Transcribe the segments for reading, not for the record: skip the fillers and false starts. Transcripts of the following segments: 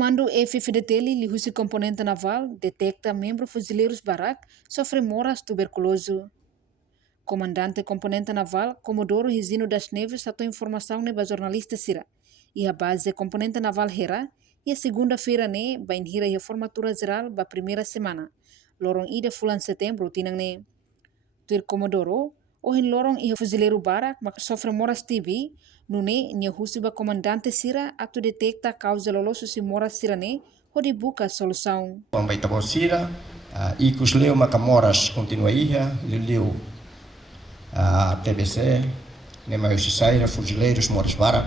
Comando FFDT Lihusi Componente Naval detecta membro fuzileiros Barak sofre moras tuberculoso. Comandante Componente Naval Comodoro Rizino das Neves atou informação neba jornalista Sira. E a base Componente Naval Hera e a segunda-feira ne bain hira a formatura geral ba primeira semana. Lorong ida fulan setembro tinang ne. Tuir Comodoro ohin lorong ia fuzileiro Barak maka sofre moras TB nune nia husi ba comandante Sira atu detecta causa loloso si moras Sira ne ho dibuka solução. Pamba Itabol Sira ikus leu maka moras continua ia leu TBC nema usisaira fuzileiros moras Barak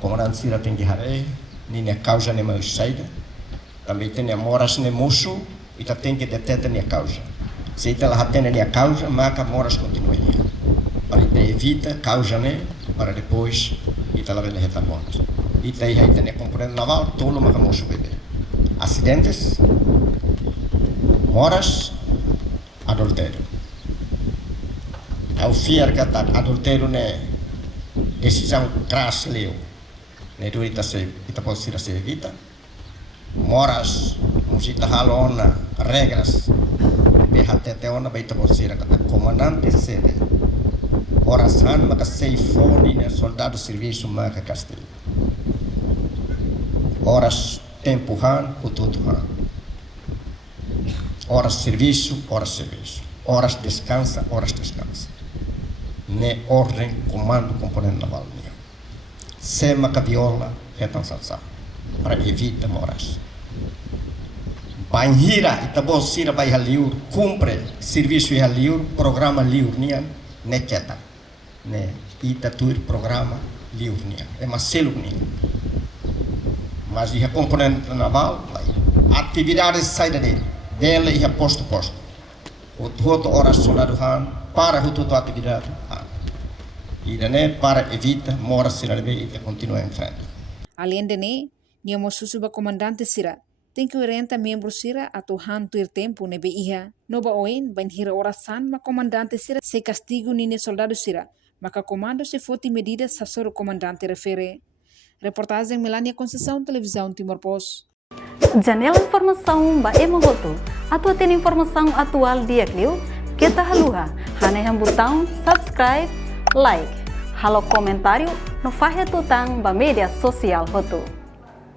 comandante Sira tem guiharé nina causa nema usisaira também tem moras ne musu ita tem que detectar nia causa. Se ela atende a causa, maka moras continua para evita causa né para depois ita lá vem reta monte. Ita aí tem componente naval tolo maka moço bebê. Acidentes, moras, adultério. Ao fiar que adultério né decisão crass leu. Né tu ita pode ser evita. Moras, musita halona regras. BHTT ona baita bosira kata comandante sede orasan maka seifoni ne soldado serviço maka castelo horas tempo han ututu han horas serviço horas descansa ne ordem comando componente naval se maka viola retan salsa para evitar moras. Banhira Itabol Sira vai haliur cumpre serviço haliur programa liur nian neketa ne itatur programa liur nian é macelo nian mas ia componente naval atividades saída dele dela ia posto outro horas soldado han para outro atividade e né para evita mora Sira e continua em frente. Além de ne nia mosusu ba comandante Sira tem que orienta membro Sira atau hantuir tempo nebe iha. Noba oin bain hira orasan ma comandante Sira se castigo nini soldado Sira. Maka comando se foti medidas sasoro comandante refere. Reportagem Melania Conceição, Televisão Timor Post. Janela informação ba emogoto. Atau tem informação atual dia kliu. Kita haluha. Hane botão subscribe, like. Halo comentário no fahe tutang ba media sosial hotu.